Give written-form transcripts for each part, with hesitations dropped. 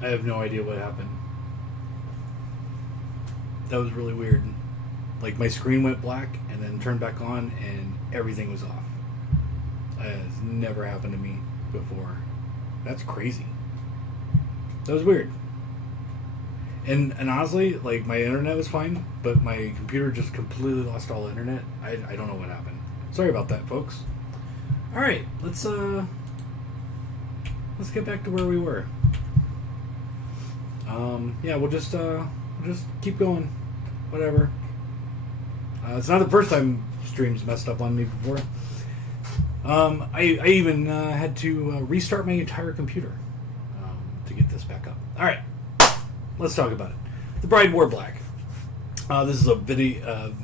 I have no idea what happened. That was really weird. Like, my screen went black and then turned back on and everything was off. It's never happened to me before. That's crazy. That was weird. And honestly, like, my internet was fine, but my computer just completely lost all the internet. I don't know what happened. Sorry about that, folks. All right, let's get back to where we were. Yeah, we'll just keep going. Whatever. It's not the first time streams messed up on me before. I even had to restart my entire computer to get this back up. All right, let's talk about it. The Bride Wore Black. This is a video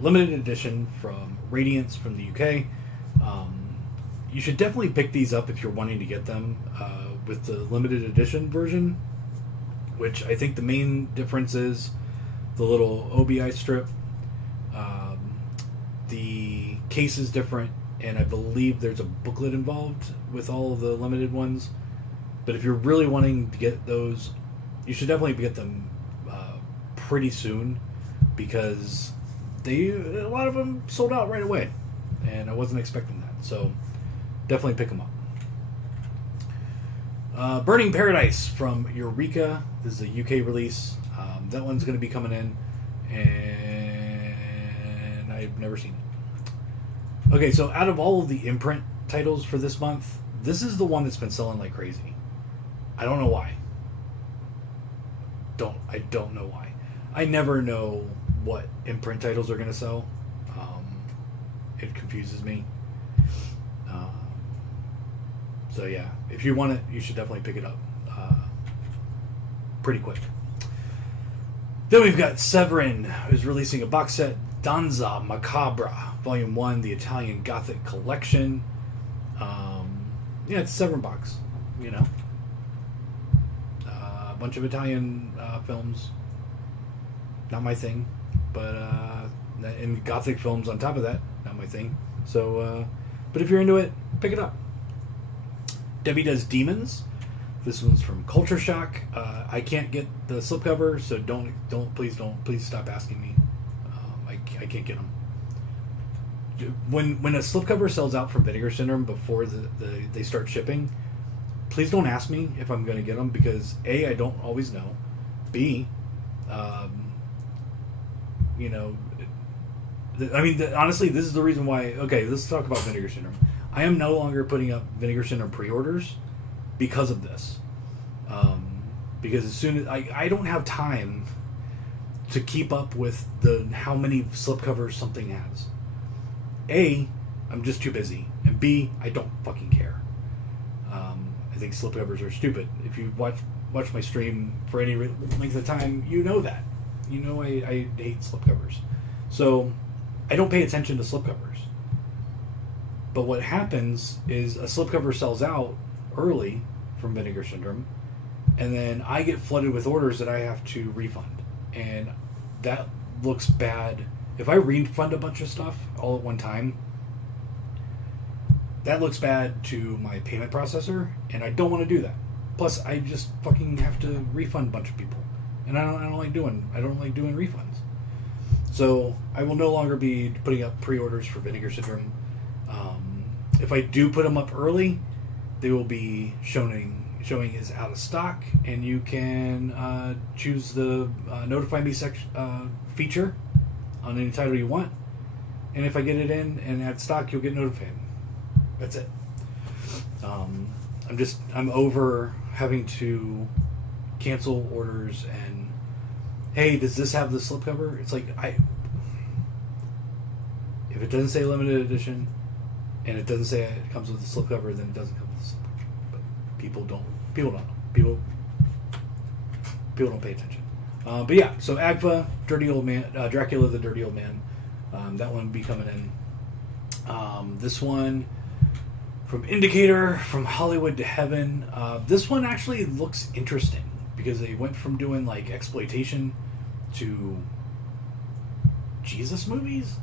limited edition from Radiance from the UK. You should definitely pick these up if you're wanting to get them with the limited edition version, which I think the main difference is the little OBI strip. The case is different, and I believe there's a booklet involved with all of the limited ones. But if you're really wanting to get those, you should definitely get them pretty soon, because a lot of them sold out right away, and I wasn't expecting that. So definitely pick them up. Burning Paradise from Eureka. This is a UK release. That one's going to be coming in, and I've never seen it. Okay, so out of all of the imprint titles for this month, this is the one that's been selling like crazy. I don't know why. I don't know why. I never know what imprint titles are going to sell. It confuses me. So yeah, if you want it, you should definitely pick it up pretty quick. Then we've got Severin, who's releasing a box set, Danza Macabra, Volume 1, the Italian Gothic Collection. Yeah, it's a Severin box, you know. A bunch of Italian films. Not my thing, but and Gothic films on top of that, not my thing. So, but if you're into it, pick it up. Debbie Does Demons. This one's from Culture Shock. I can't get the slipcover, so please stop asking me. I can't get them. When a slipcover sells out from Vinegar Syndrome before they start shipping, please don't ask me if I'm going to get them, because A, I don't always know. B, you know, honestly, this is the reason why. Okay, let's talk about Vinegar Syndrome. I am no longer putting up Vinegar Syndrome pre-orders because of this. Because as soon as I don't have time to keep up with how many slipcovers something has. A, I'm just too busy, and B, I don't fucking care. I think slipcovers are stupid. If you watch my stream for any length of time, you know that. You know I hate slipcovers. So I don't pay attention to slipcovers. But what happens is a slipcover sells out early from Vinegar Syndrome, and then I get flooded with orders that I have to refund. And that looks bad. If I refund a bunch of stuff all at one time, that looks bad to my payment processor, and I don't want to do that. Plus, I just fucking have to refund a bunch of people, and I don't like doing refunds. So I will no longer be putting up pre-orders for Vinegar Syndrome. If I do put them up early, they will be showing is out of stock, and you can choose the Notify Me feature on any title you want. And if I get it in and at stock, you'll get notified. That's it. I'm over having to cancel orders and, hey, does this have the slipcover? It's like, if it doesn't say limited edition and it doesn't say it comes with the slipcover, then it doesn't come with the slipcover. But people don't know. People don't pay attention. But yeah, so Agfa, Dirty Old Man, Dracula the Dirty Old Man. That one will be coming in. This one from Indicator, From Hollywood to Heaven. This one actually looks interesting because they went from doing like exploitation to Jesus movies,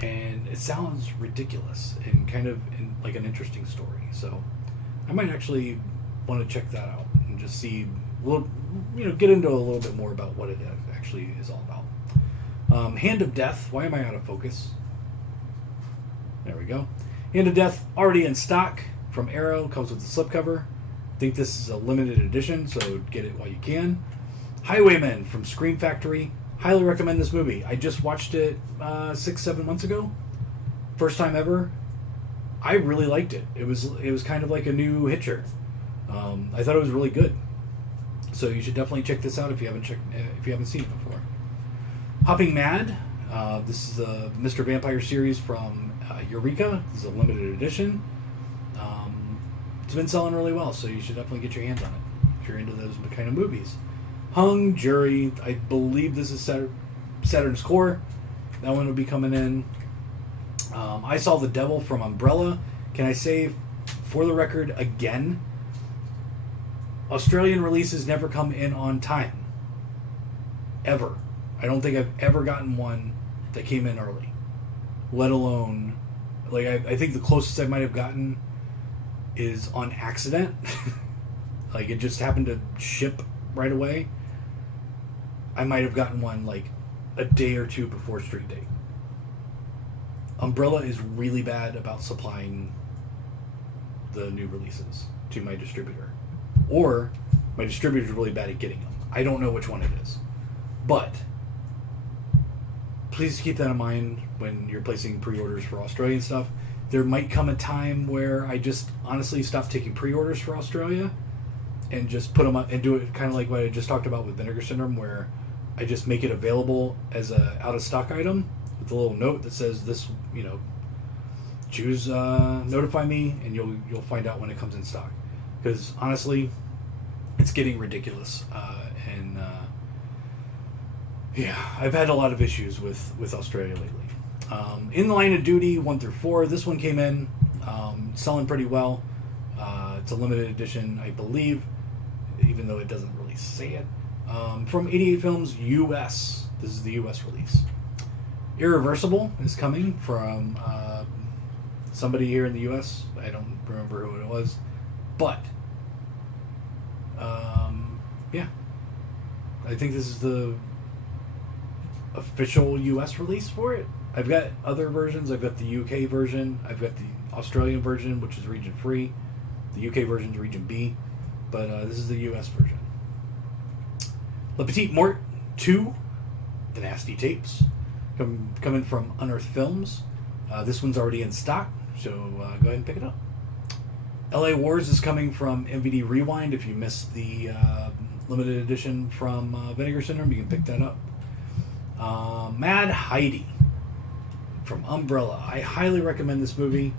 and it sounds ridiculous and kind of like an interesting story. So I might actually want to check that out. just see a little, get into a little bit more about what it actually is all about. Hand of Death. Why am I out of focus? There we go. Hand of Death already in stock from Arrow. Comes with the slipcover. I think this is a limited edition, so get it while you can. Highwaymen from Scream Factory. Highly recommend this movie. I just watched it 6-7 months ago. First time ever. I really liked it. It was kind of like a new Hitcher. I thought it was really good. So you should definitely check this out if you haven't seen it before. Hopping Mad. This is the Mr. Vampire series from Eureka. This is a limited edition. It's been selling really well, so you should definitely get your hands on it if you're into those kind of movies. Hung Jury. I believe this is Saturn's Core. That one will be coming in. I Saw the Devil from Umbrella. Can I say, for the record, again, Australian releases never come in on time. Ever. I don't think I've ever gotten one that came in early. Let alone, I think the closest I might have gotten is on accident. It just happened to ship right away. I might have gotten one a day or two before street date. Umbrella is really bad about supplying the new releases to my distributor. Or my distributor is really bad at getting them. I don't know which one it is. But please keep that in mind when you're placing pre-orders for Australian stuff. There might come a time where I just honestly stop taking pre-orders for Australia and just put them up and do it kind of like what I just talked about with Vinegar Syndrome, where I just make it available as a out-of-stock item with a little note that says this, choose notify me, and you'll find out when it comes in stock. Because honestly, it's getting ridiculous, and I've had a lot of issues with Australia lately. In the Line of Duty 1-4, this one came in, selling pretty well. It's a limited edition, I believe, even though it doesn't really say it. From 88 Films US. This is the US release. Irreversible is coming from somebody here in the US. I don't remember who it was, but I think this is the official US release for it. I've got other versions. I've got the UK version. I've got the Australian version, which is region free. The UK version is region B, but this is the US version. Le Petit Mort 2, The Nasty Tapes, coming from Unearthed Films. This one's already in stock, so go ahead and pick it up. LA Wars is coming from MVD Rewind. If you missed the limited edition from Vinegar Syndrome, you can pick that up. Mad Heidi from Umbrella. I highly recommend this movie.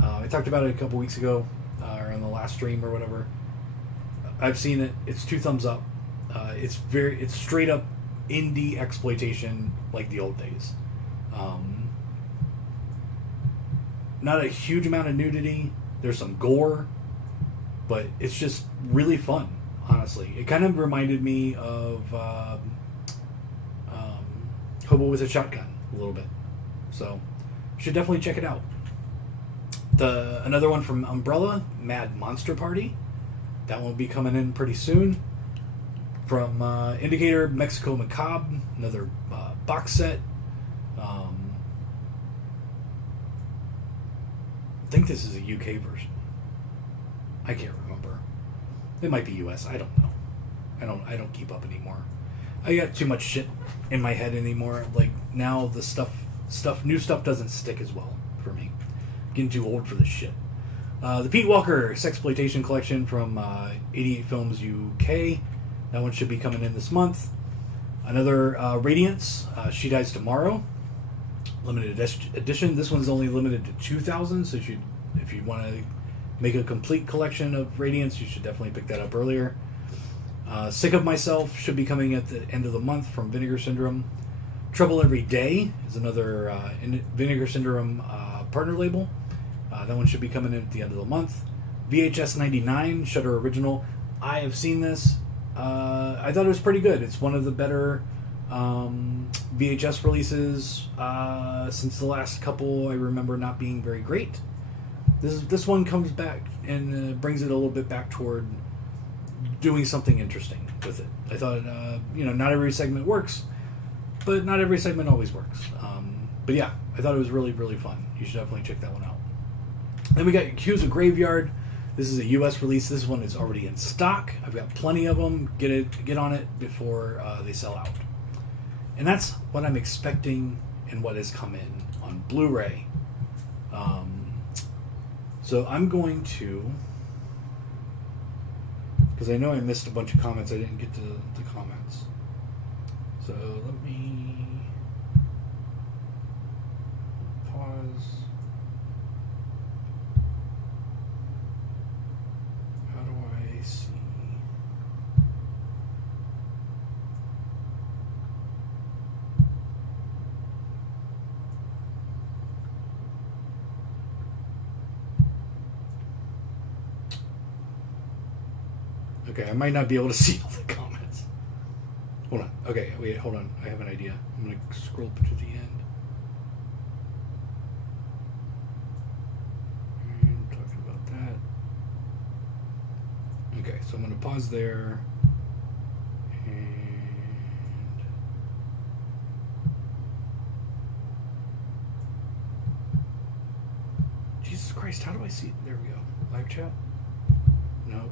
I talked about it a couple weeks ago, or on the last stream or whatever. I've seen it. It's 2 thumbs up. It's straight up indie exploitation like the old days. Not a huge amount of nudity. There's some gore, but it's just really fun, honestly. It kind of reminded me of Hobo with a Shotgun a little bit. So, you should definitely check it out. Another one from Umbrella, Mad Monster Party. That one will be coming in pretty soon. From Indicator, Mexico Macabre, another box set. I think this is a UK version. I can't remember. It might be US. I don't know. I don't keep up anymore. I got too much shit in my head anymore. Now the new stuff doesn't stick as well for me. I'm getting too old for this shit. The Pete Walker Sexploitation Collection from 88 Films UK. That one should be coming in this month. Another Radiance, She Dies Tomorrow, limited edition. This one's only limited to 2,000, so if you want to make a complete collection of Radiance, you should definitely pick that up earlier. Sick of Myself should be coming at the end of the month from Vinegar Syndrome. Trouble Every Day is another Vinegar Syndrome partner label. That one should be coming in at the end of the month. VHS 99, Shudder Original. I have seen this. I thought it was pretty good. It's one of the better VHS releases since the last couple I remember not being very great. This one comes back and brings it a little bit back toward doing something interesting with it. I thought, not every segment works, but not every segment always works. But yeah, I thought it was really, really fun. You should definitely check that one out. Then we got Yakuza Graveyard. This is a U.S. release. This one is already in stock. I've got plenty of them. Get on it before they sell out. And that's what I'm expecting and what has come in on Blu-ray. So I'm going to, because I know I missed a bunch of comments. I didn't get to the comments. So let me pause. How do I see? Okay, I might not be able to see all the comments. Hold on. Okay, wait, hold on. I have an idea. I'm going to scroll to the end. And talking about that. Okay, so I'm going to pause there. And Jesus Christ, how do I see it? There we go. Live chat? No.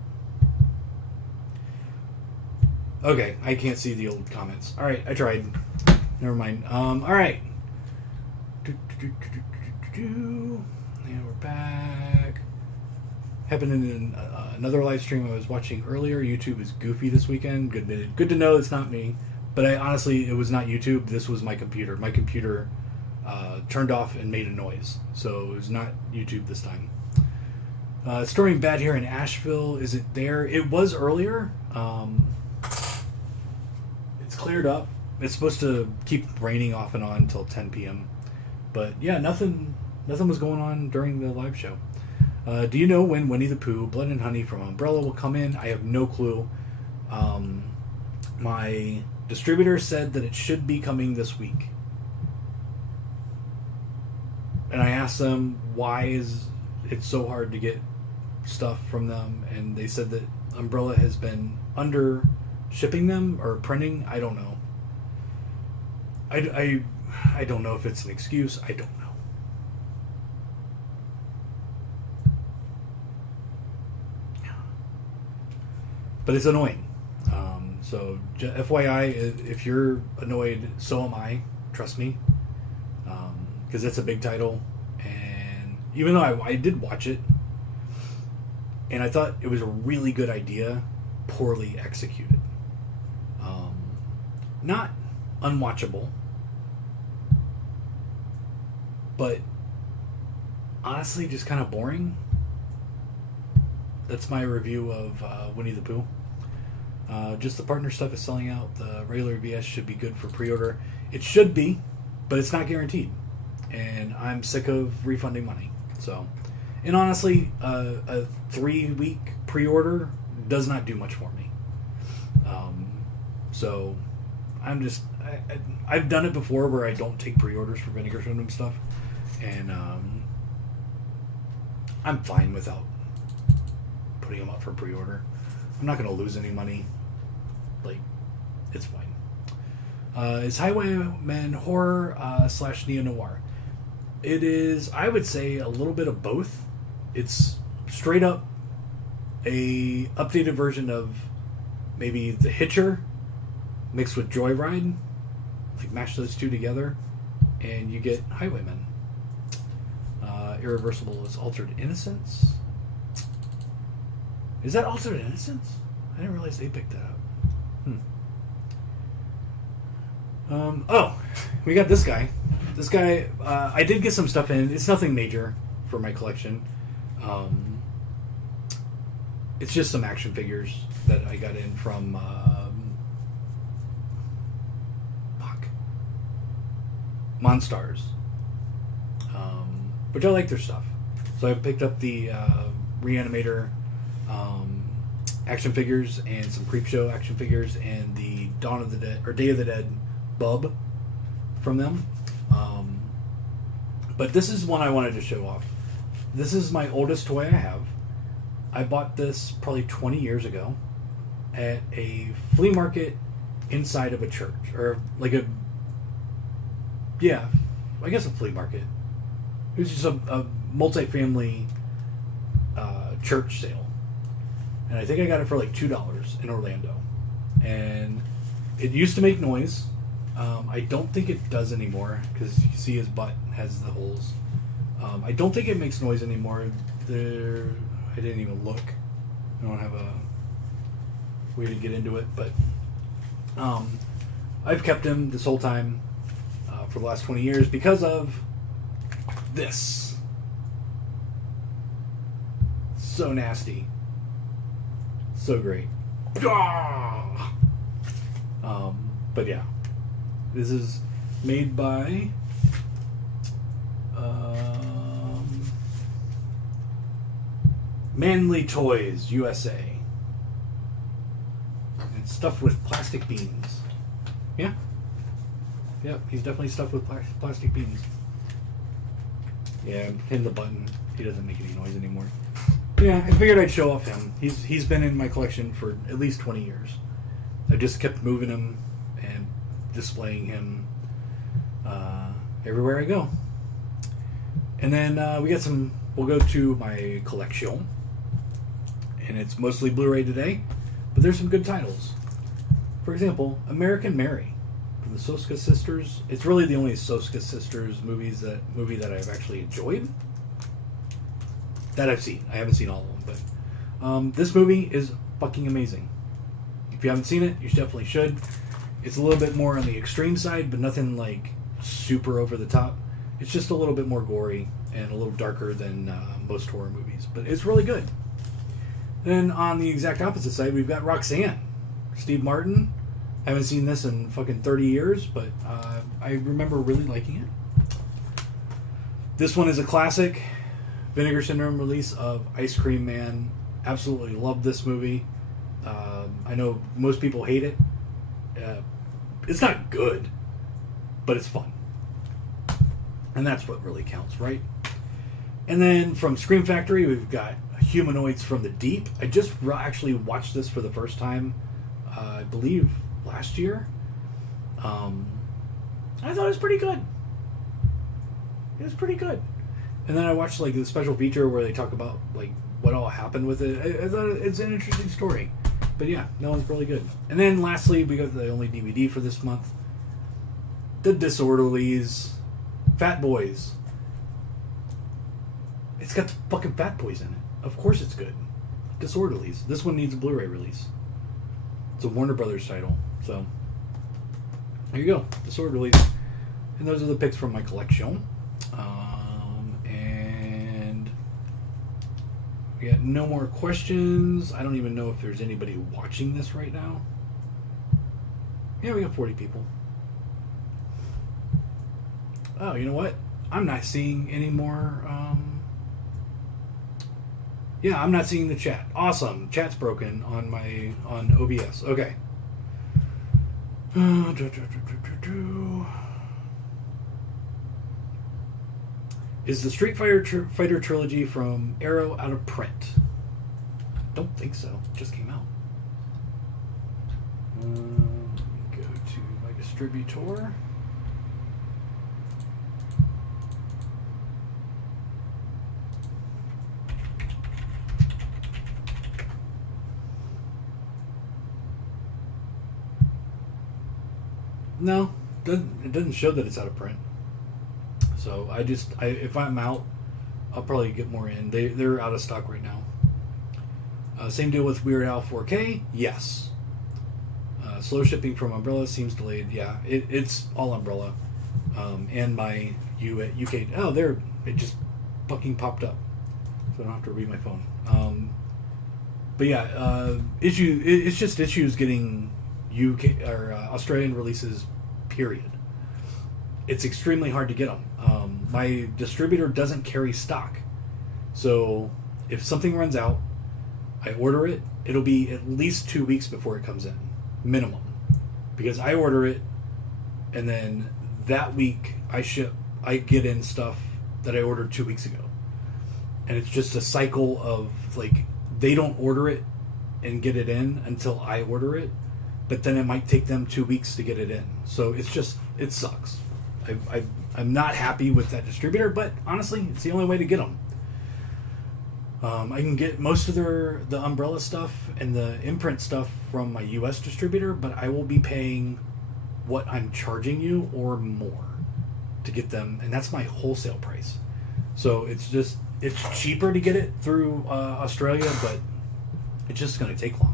Okay, I can't see the old comments. All right, I tried. Never mind. All right. And we're back. Happened in another live stream I was watching earlier. YouTube is goofy this weekend. Good to know it's not me. But honestly, it was not YouTube. This was my computer. My computer turned off and made a noise. So it was not YouTube this time. Storming bad here in Asheville. Is it there? It was earlier. It's cleared up. It's supposed to keep raining off and on until 10 p.m. But yeah, nothing was going on during the live show. Do you know when Winnie the Pooh, Blood and Honey from Umbrella will come in? I have no clue. My distributor said that it should be coming this week. And I asked them why is it so hard to get stuff from them, and they said that Umbrella has been under shipping them or printing. I don't know. I don't know if it's an excuse. I don't know. But it's annoying. So FYI, if you're annoyed, so am I. Trust me. Because it's a big title. And even though I did watch it, and I thought it was a really good idea, poorly executed. Not unwatchable, but honestly just kind of boring. That's my review of Winnie the Pooh. Just the partner stuff is selling out. The regular VS should be good for pre-order. It should be, but it's not guaranteed. And I'm sick of refunding money. So, and honestly, a 3-week pre-order does not do much for me. So I'm just, I've done it before where I don't take pre-orders for Vinegar Syndrome stuff. And I'm fine without putting them up for pre-order. I'm not going to lose any money. Like, it's fine. It's Highwayman horror / neo-noir. It is, I would say, a little bit of both. It's straight up a updated version of maybe The Hitcher mixed with Joyride. Like, mash those two together and you get Highwaymen. Irreversible is Altered Innocence. Is that Altered Innocence? I didn't realize they picked that up. Oh, we got this guy. This guy, I did get some stuff in. It's nothing major for my collection. It's just some action figures that I got in from Monstars, which I like their stuff. So I picked up the Reanimator action figures and some Creepshow action figures and the Dawn of the Dead or Day of the Dead Bub from them. But this is one I wanted to show off. This is my oldest toy I have. I bought this probably 20 years ago. at a flea market inside of a church, or like a, yeah, I guess a flea market. It was just a multi-family church sale, and I think I got it for like $2 in Orlando, and it used to make noise. I don't think it does anymore because you see his butt has the holes. I don't think it makes noise anymore. I didn't even look. I don't have a way to get into it, but I've kept him this whole time for the last 20 years because of this. So nasty. So great. But yeah. This is made by Manly Toys USA. It's stuffed with plastic beans. Yeah. Yep, he's definitely stuffed with plastic beans. Yeah, hitting the button. He doesn't make any noise anymore. Yeah, I figured I'd show off him. He's been in my collection for at least 20 years. I just kept moving him and displaying him everywhere I go. And then we'll go to my collection. And it's mostly Blu-ray today, but there's some good titles. For example, American Mary from the Soska Sisters. It's really the only Soska Sisters movie that I've actually enjoyed. That I've seen. I haven't seen all of them, but this movie is fucking amazing. If you haven't seen it, you definitely should. It's a little bit more on the extreme side, but nothing like super over the top. It's just a little bit more gory and a little darker than most horror movies, but it's really good. Then on the exact opposite side, we've got Roxanne. Steve Martin. I haven't seen this in fucking 30 years, but I remember really liking it. This one is a classic. Vinegar Syndrome release of Ice Cream Man. Absolutely love this movie. I know most people hate it. It's not good, but it's fun. And that's what really counts, right? And then from Scream Factory, we've got Humanoids from the Deep. I just actually watched this for the first time, I believe, last year. I thought it was pretty good. It was pretty good. And then I watched like the special feature where they talk about like what all happened with it. I thought it's an interesting story. But yeah, that one's really good. And then lastly, we got the only DVD for this month. The Disorderlies. Fat Boys. It's got fucking Fat Boys in it. Of course it's good. Disorderlies. This one needs a Blu-ray release. It's a Warner Brothers title. So, there you go. Disorderlies. And those are the picks from my collection. And we got no more questions. I don't even know if there's anybody watching this right now. Yeah, we got 40 people. Oh, you know what? I'm not seeing any more. Yeah, I'm not seeing the chat. Awesome. Chat's broken on OBS. Okay. Is the Street Fighter trilogy from Arrow out of print? Don't think so. It just came out. Let me go to my distributor. No, it doesn't show that it's out of print. So if I'm out, I'll probably get more in. They're out of stock right now. Same deal with Weird Al 4K. Yes. Slow shipping from Umbrella seems delayed. Yeah, it's all Umbrella. And my UK. Oh, there it just fucking popped up, so I don't have to read my phone. But yeah, it's just issues getting UK or Australian releases. Period. It's extremely hard to get them. My distributor doesn't carry stock, so if something runs out, I order it. It'll be at least 2 weeks before it comes in, minimum, because I order it, and then that week I get in stuff that I ordered 2 weeks ago, and it's just a cycle of like they don't order it and get it in until I order it, but then it might take them 2 weeks to get it in. So it sucks. I'm not happy with that distributor, but honestly, it's the only way to get them. I can get most of the Umbrella stuff and the imprint stuff from my U.S. distributor, but I will be paying what I'm charging you or more to get them, and that's my wholesale price. So it's cheaper to get it through Australia, but it's just going to take long.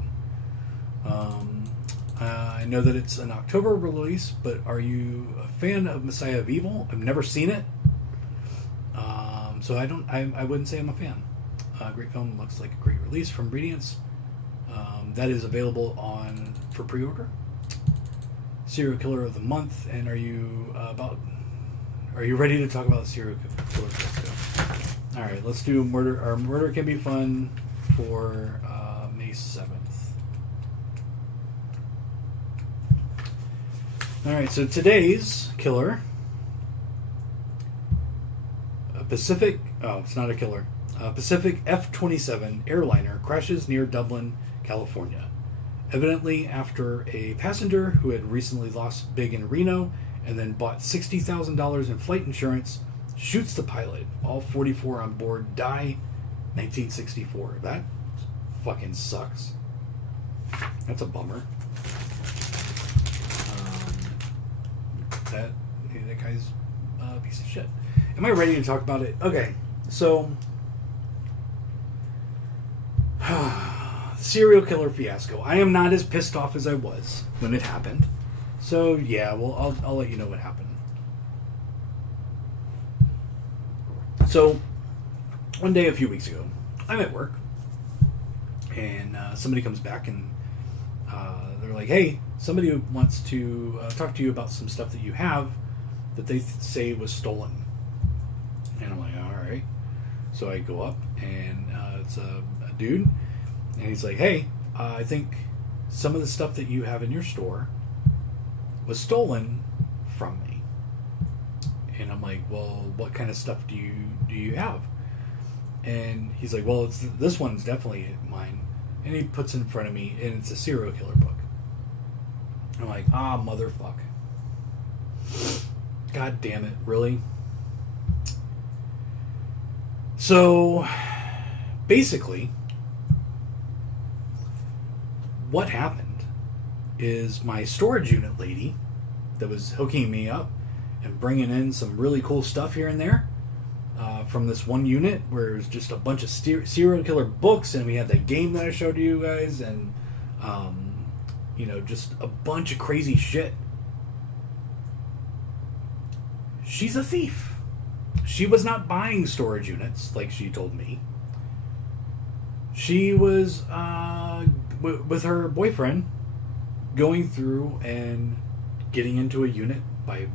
I know that it's an October release, but are you a fan of Messiah of Evil? I've never seen it, so I wouldn't say I'm a fan. Great film, looks like a great release from Radiance. That is available for pre-order. Serial Killer of the Month, and are you ready to talk about serial killer? All right, let's do murder. Our murder can be fun for May 7th. All right, so today's killer, Pacific. Oh, it's not a killer. Pacific F-27 airliner crashes near Dublin, California. Evidently after a passenger who had recently lost big in Reno and then bought $60,000 in flight insurance shoots the pilot. All 44 on board die. 1964. That fucking sucks. That's a bummer. That guy's a piece of shit. Am I ready to talk about it? Okay, so serial killer fiasco. I am not as pissed off as I was when it happened. So yeah, well, I'll let you know what happened. So one day a few weeks ago, I'm at work, and somebody comes back and they're like, "Hey, somebody wants to talk to you about some stuff that you have that they say was stolen." And I'm like, "All right." So I go up, and it's a dude, and he's like, "Hey, I think some of the stuff that you have in your store was stolen from me." And I'm like, "Well, what kind of stuff do you have?" And he's like, "Well, this one's definitely mine." And he puts it in front of me, and it's a serial killer book. I'm like, motherfuck. God damn it, really? So, basically, what happened is my storage unit lady that was hooking me up and bringing in some really cool stuff here and there from this one unit where it was just a bunch of serial killer books, and we had that game that I showed you guys, and just a bunch of crazy shit. She's a thief. She was not buying storage units like she told me. She was with her boyfriend going through and getting into a unit by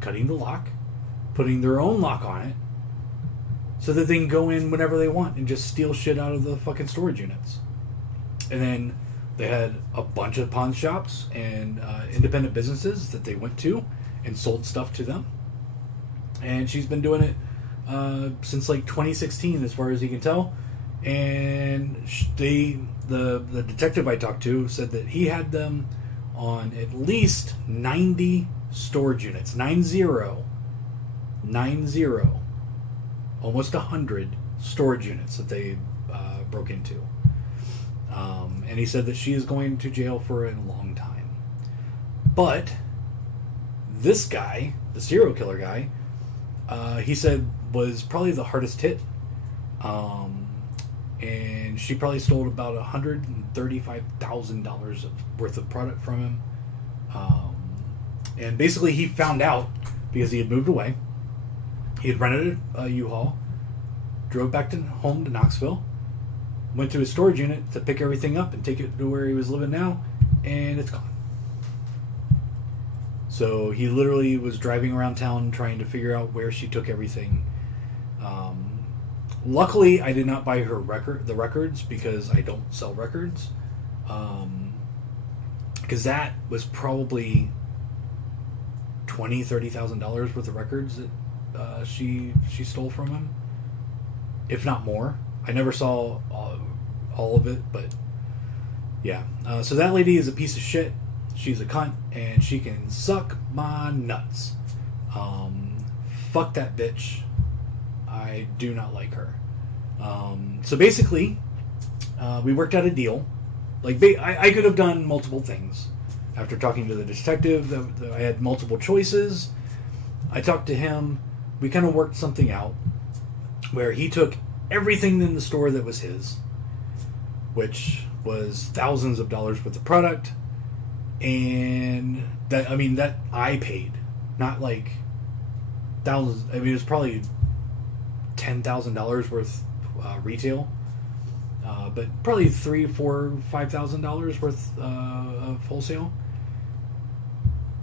cutting the lock, putting their own lock on it, so that they can go in whenever they want and just steal shit out of the fucking storage units. And then they had a bunch of pawn shops and independent businesses that they went to and sold stuff to them. And she's been doing it since like 2016, as far as you can tell. And the detective I talked to said that he had them on at least 90 storage units. 90, almost 100 storage units that they broke into. And he said that she is going to jail for a long time. But this guy, the serial killer guy, he said was probably the hardest hit. And she probably stole about $135,000 worth of product from him. And basically he found out because he had moved away. He had rented a U-Haul, drove back home to Knoxville, went to his storage unit to pick everything up and take it to where he was living now, and it's gone. So he literally was driving around town trying to figure out where she took everything. Luckily, I did not buy her the records, because I don't sell records. Because that was probably $20,000-$30,000 worth of records that she stole from him, if not more. I never saw all of it, but Yeah. So that lady is a piece of shit. She's a cunt, and she can suck my nuts. Fuck that bitch. I do not like her. So basically, we worked out a deal. Like, I could have done multiple things. After talking to the detective, I had multiple choices. I talked to him. We kind of worked something out where he took everything in the store that was his, which was thousands of dollars worth of product, and that I paid, not like thousands. I mean, it was probably $10,000 worth retail, but probably $3,000, $4,000, $5,000 worth of wholesale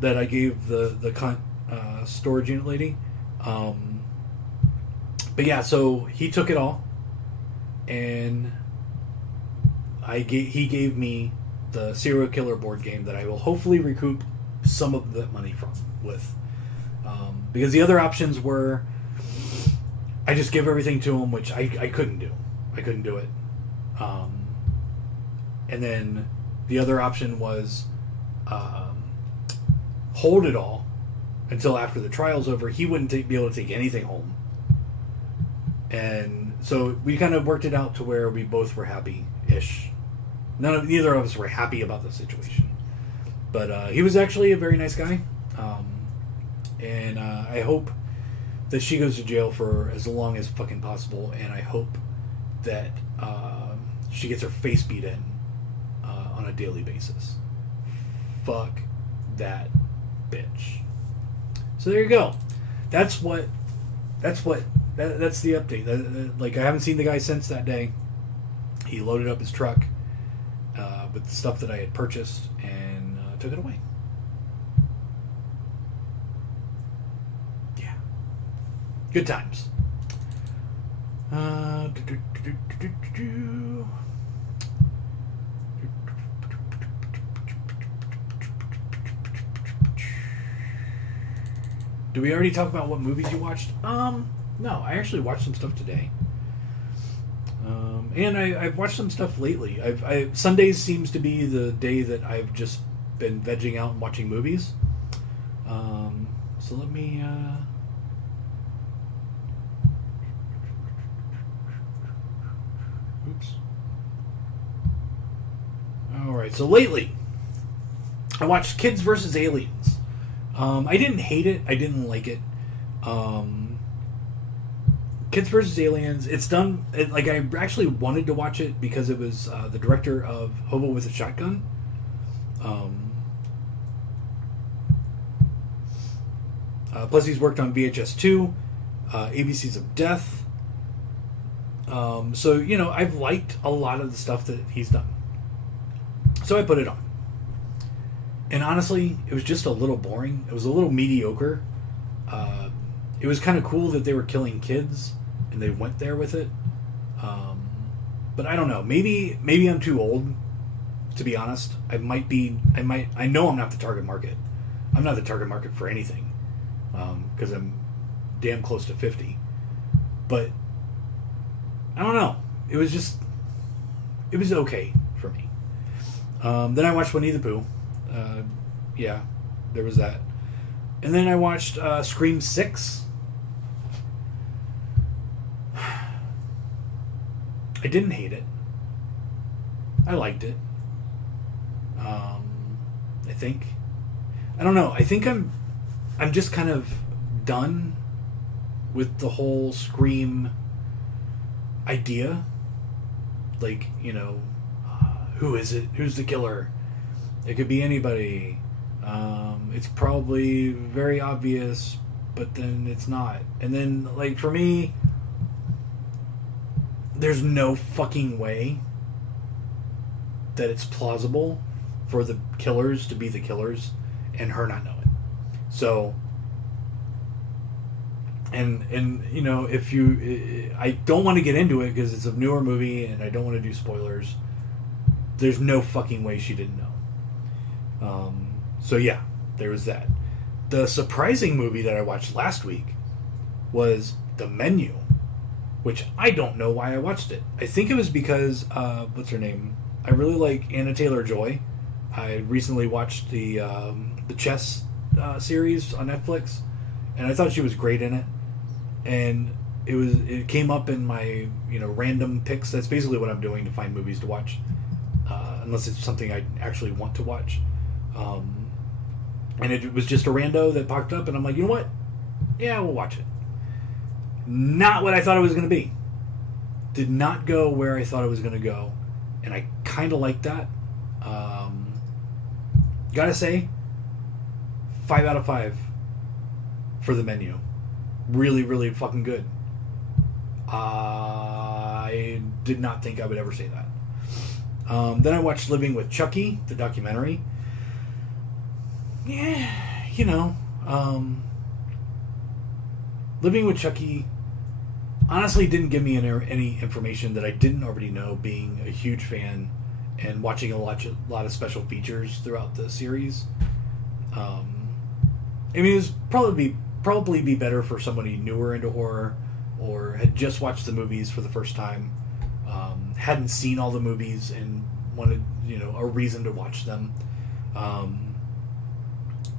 that I gave the cunt storage unit lady. But yeah, so he took it all, and he gave me the serial killer board game that I will hopefully recoup some of that money with. Because the other options were I just give everything to him, which I couldn't do. I couldn't do it. And then the other option was hold it all until after the trial's over. He wouldn't be able to take anything home. And so we kind of worked it out to where we both were happy-ish. Neither of us were happy about the situation. But he was actually a very nice guy. And I hope that she goes to jail for as long as fucking possible. And I hope that she gets her face beat in on a daily basis. Fuck that bitch. So there you go. That's the update. Like, I haven't seen the guy since that day. He loaded up his truck with the stuff that I had purchased and took it away. Yeah. Good times. Did we already talk about what movies you watched? No, I actually watched some stuff today. And I've watched some stuff lately. Sundays seems to be the day that I've just been vegging out and watching movies. So let me... Oops. Alright, so lately, I watched Kids vs. Aliens. I didn't hate it. I didn't like it. Kids vs. Aliens. It's done. I actually wanted to watch it because it was the director of Hobo with a Shotgun. Plus, he's worked on VHS 2, ABCs of Death. So I've liked a lot of the stuff that he's done. So I put it on. And honestly, it was just a little boring. It was a little mediocre. It was kind of cool that they were killing kids, and they went there with it. But I don't know. Maybe I'm too old, to be honest. I know I'm not the target market. I'm not the target market for anything, because I'm damn close to 50. But I don't know. It was okay for me. Then I watched Winnie the Pooh. Yeah, there was that. And then I watched Scream 6. I didn't hate it. I liked it. I think. I don't know. I think I'm just kind of done with the whole Scream idea. Like, who is it? Who's the killer? It could be anybody. It's probably very obvious, but then it's not. And then, for me, there's no fucking way that it's plausible for the killers to be the killers and her not know it. So, and if you... I don't want to get into it because it's a newer movie and I don't want to do spoilers. There's no fucking way she didn't know. So yeah, there was that. The surprising movie that I watched last week was The Menu, which I don't know why I watched it. I think it was because, what's her name? I really like Anna Taylor-Joy. I recently watched the chess series on Netflix, and I thought she was great in it. And it came up in my random picks. That's basically what I'm doing to find movies to watch, unless it's something I actually want to watch. And it was just a rando that popped up, and I'm like, you know what? Yeah, we'll watch it. Not what I thought it was going to be. Did not go where I thought it was going to go, and I kind of like that. Gotta say, 5 out of 5 for The Menu. Really, really fucking good. I did not think I would ever say that. Then I watched Living with Chucky, the documentary. Yeah, Living with Chucky honestly didn't give me any information that I didn't already know, being a huge fan and watching a lot of special features throughout the series. I mean, it was probably be better for somebody newer into horror or had just watched the movies for the first time, hadn't seen all the movies and wanted a reason to watch them.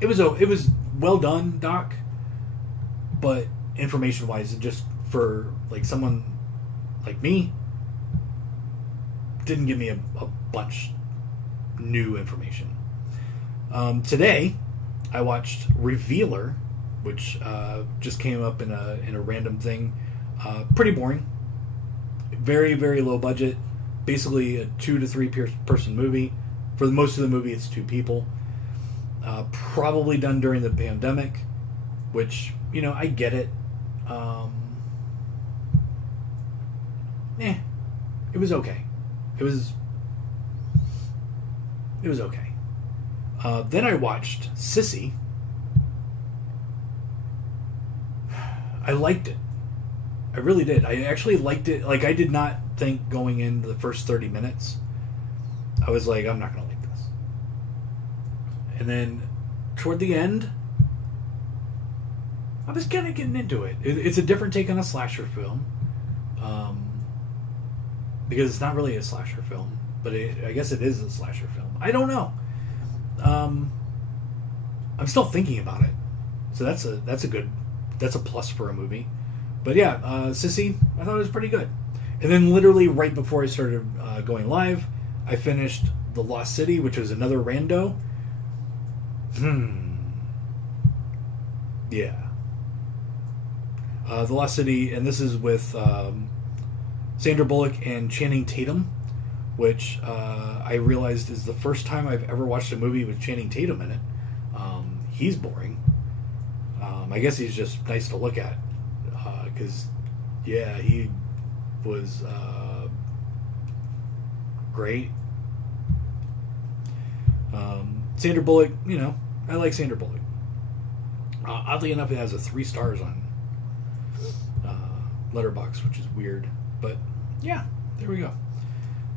It was well done, Doc, but information wise, just for like someone like me, didn't give me a bunch new information. Today, I watched Revealer, which just came up in a random thing. Pretty boring. Very, very low budget. Basically a 2 to 3 person movie. For most of the movie, it's 2 people. Probably done during the pandemic, which I get it. It was okay. It was okay. Then I watched Sissy. I liked it. I really did. I actually liked it. Like, I did not think going into the first 30 minutes, I was like, I'm not going to like this. And then toward the end, I was kind of getting into it. It's a different take on a slasher film. Because it's not really a slasher film, but I guess it is a slasher film. I don't know. I'm still thinking about it, so that's a plus for a movie. But yeah, Sissy, I thought it was pretty good. And then literally right before I started going live, I finished The Lost City, which was another rando. Yeah. The Lost City, and this is with Sandra Bullock and Channing Tatum, which I realized is the first time I've ever watched a movie with Channing Tatum in it. He's boring. I guess he's just nice to look at, because, yeah, he was great. Sandra Bullock, I like Sandra Bullock. Oddly enough, it has a 3 stars on Letterboxd, which is weird, but yeah, there we go.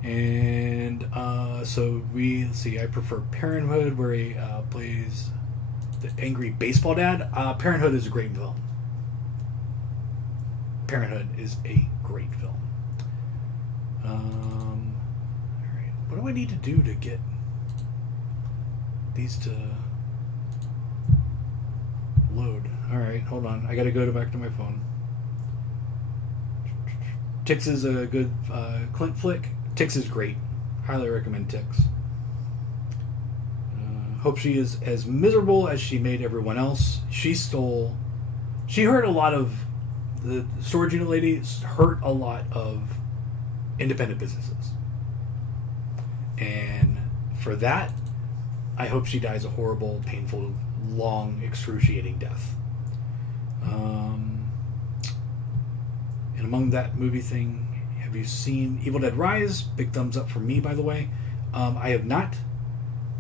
And so let's see, I prefer Parenthood, where he plays the angry baseball dad. Parenthood is a great film. Parenthood is a great film. Alright, what do I need to do to get these to load? Alright, hold on, I gotta go back to my phone. Tix is a good Clint flick. Tix is great. Highly recommend Tix. Hope she is as miserable as she made everyone else. She hurt a lot of, the storage unit lady hurt a lot of independent businesses. And for that, I hope she dies a horrible, painful, long, excruciating death. And among that movie thing, have you seen Evil Dead Rise? Big thumbs up from me, by the way. I have not.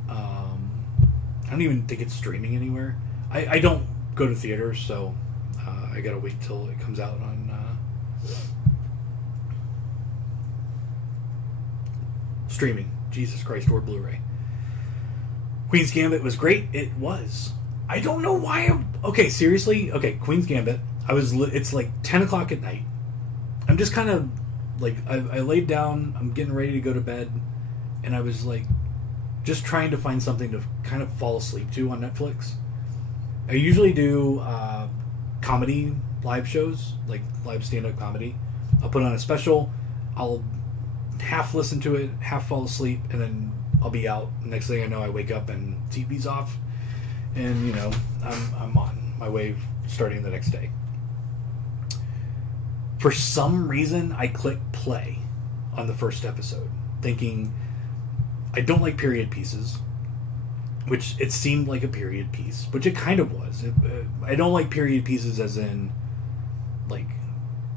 I don't even think it's streaming anywhere. I don't go to theaters, so I gotta wait till it comes out on streaming. Jesus Christ, or Blu-ray. Queen's Gambit was great. It was. I don't know why. Okay, seriously. Okay, Queen's Gambit. It's like 10 o'clock at night. I'm just kind of like, I laid down. I'm getting ready to go to bed, and I was like, just trying to find something to kind of fall asleep to on Netflix. I usually do comedy live shows, like live stand-up comedy. I'll put on a special, I'll half listen to it, half fall asleep, and then I'll be out. Next thing I know, I wake up and TV's off, and you know, I'm on my way starting the next day. For some reason, I clicked play on the first episode, thinking I don't like period pieces, which it seemed like a period piece, which it kind of was. I don't like period pieces as in like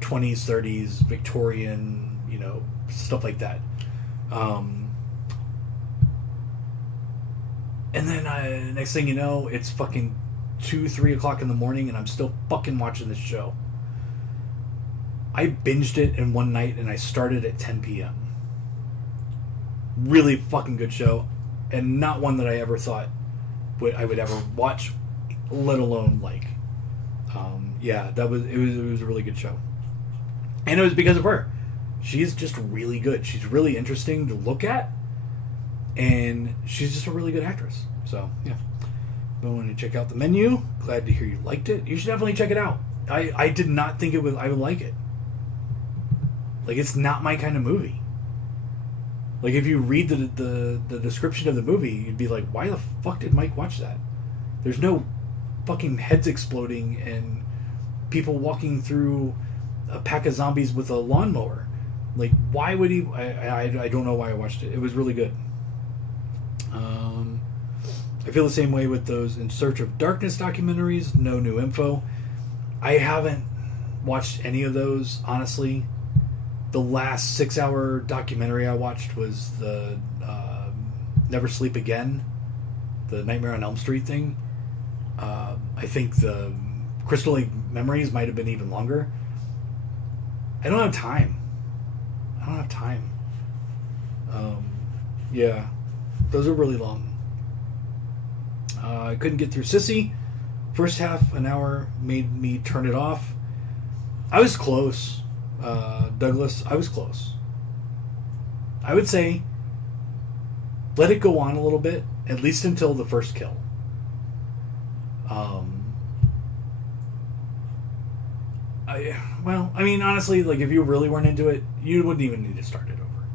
20s, 30s, Victorian, you know, stuff like that. And then next thing you know, it's fucking 2, 3 o'clock in the morning, and I'm still fucking watching this show. I binged it in one night, and I started at 10 p.m. Really fucking good show, and not one that I ever thought I would ever watch, let alone like. Yeah, it was a really good show, and it was because of her. She's just really good. She's really interesting to look at, and she's just a really good actress. So yeah, if you want to check out the menu, glad to hear you liked it. You should definitely check it out. I did not think I would like it. Like, it's not my kind of movie. Like, if you read the description of the movie, you'd be like, why the fuck did Mike watch that? There's no fucking heads exploding and people walking through a pack of zombies with a lawnmower. Like, why would he... I don't know why I watched it. It was really good. I feel the same way with those In Search of Darkness documentaries. No new info. I haven't watched any of those, honestly. The last 6-hour documentary I watched was the Never Sleep Again, the Nightmare on Elm Street thing. I think the Crystal Lake Memories might have been even longer. I don't have time. Yeah, those are really long. I couldn't get through Sissy. First half an hour made me turn it off. I was close. Douglas, I was close. I would say let it go on a little bit, at least until the first kill. I mean, honestly, like, if you really weren't into it, you wouldn't even need to start it over.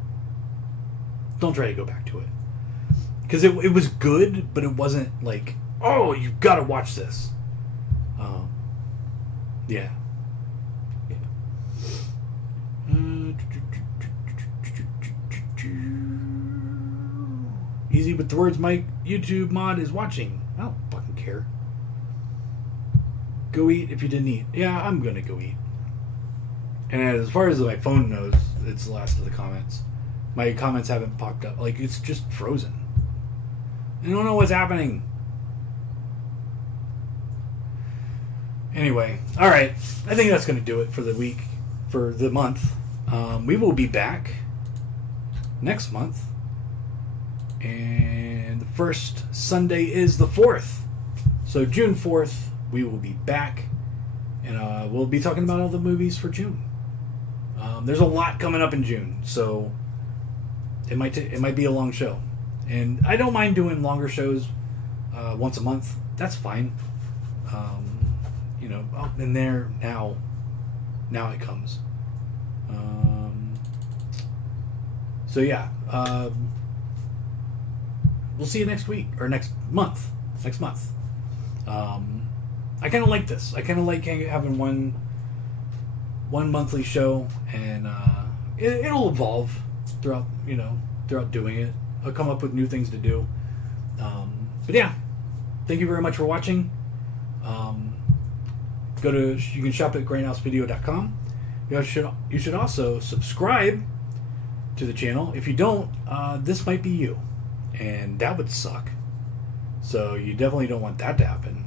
Don't try to go back to it. Because it was good, but it wasn't like, oh, you gotta watch this. Yeah. Easy with the words, Mike. YouTube mod is watching. I don't fucking care. Go eat if you didn't eat. Yeah, I'm gonna go eat. And as far as my phone knows, it's the last of the comments. My comments haven't popped up. Like, it's just frozen. I don't know what's happening. Anyway, alright. I think that's gonna do it for the week, for the month. We will be back next month. And the first Sunday is the 4th. So June 4th, we will be back. And we'll be talking about all the movies for June. There's a lot coming up in June. So it might be a long show. And I don't mind doing longer shows once a month. That's fine. You know, and there, now it comes. So yeah, we'll see you next week or next month. I kind of like this. I kind of like having one monthly show, and it'll evolve throughout doing it. I'll come up with new things to do. But yeah, thank you very much for watching. You can shop at grindhousevideo.com. You should also subscribe to the channel. If you don't, this might be you, and that would suck. So you definitely don't want that to happen.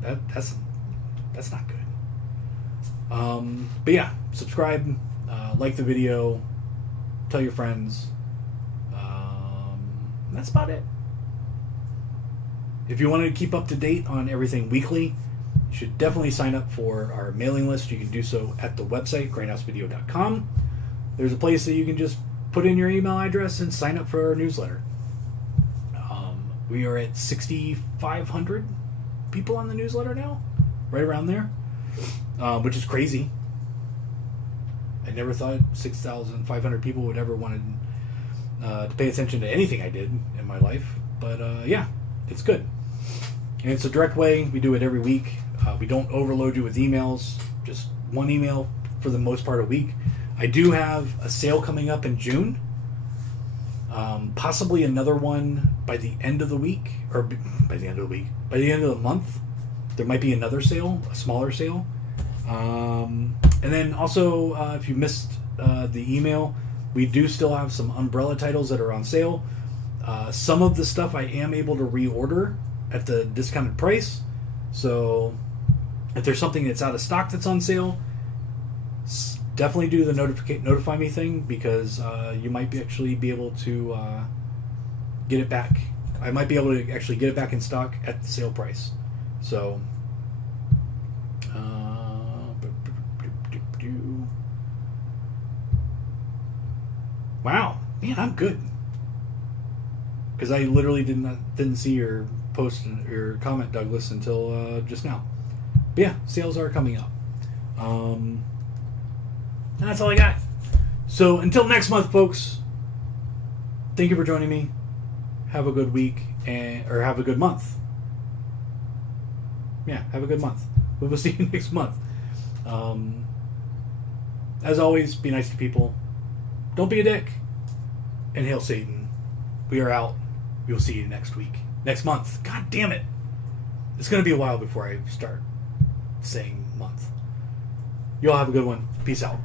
That's not good. But yeah, subscribe, like the video, tell your friends. That's about it. If you want to keep up to date on everything weekly, you should definitely sign up for our mailing list. You can do so at the website, grindhousevideo.com. There's a place that you can just put in your email address and sign up for our newsletter. We are at 6,500 people on the newsletter now, right around there, which is crazy. I never thought 6,500 people would ever want to pay attention to anything I did in my life. But yeah, it's good. And it's a direct way. We do it every week. We don't overload you with emails. Just one email for the most part a week. I do have a sale coming up in June. Possibly another one by the end of the week, or by the end of the week, by the end of the month. There might be another sale, a smaller sale. And then also, if you missed the email, we do still have some umbrella titles that are on sale. Some of the stuff I am able to reorder at the discounted price. So if there's something that's out of stock that's on sale, definitely do the notify me thing, because you might actually be able to get it back. I might be able to actually get it back in stock at the sale price. So wow, man, I'm good, because I literally didn't see your post or comment, Douglas, until just now. But yeah, sales are coming up. And that's all I got. So until next month, folks, thank you for joining me. Have a good week, or have a good month. Yeah, have a good month. We will see you next month. As always, be nice to people. Don't be a dick. And hail Satan. We are out. We will see you next week. Next month. God damn it. It's going to be a while before I start saying month. You all have a good one. Peace out.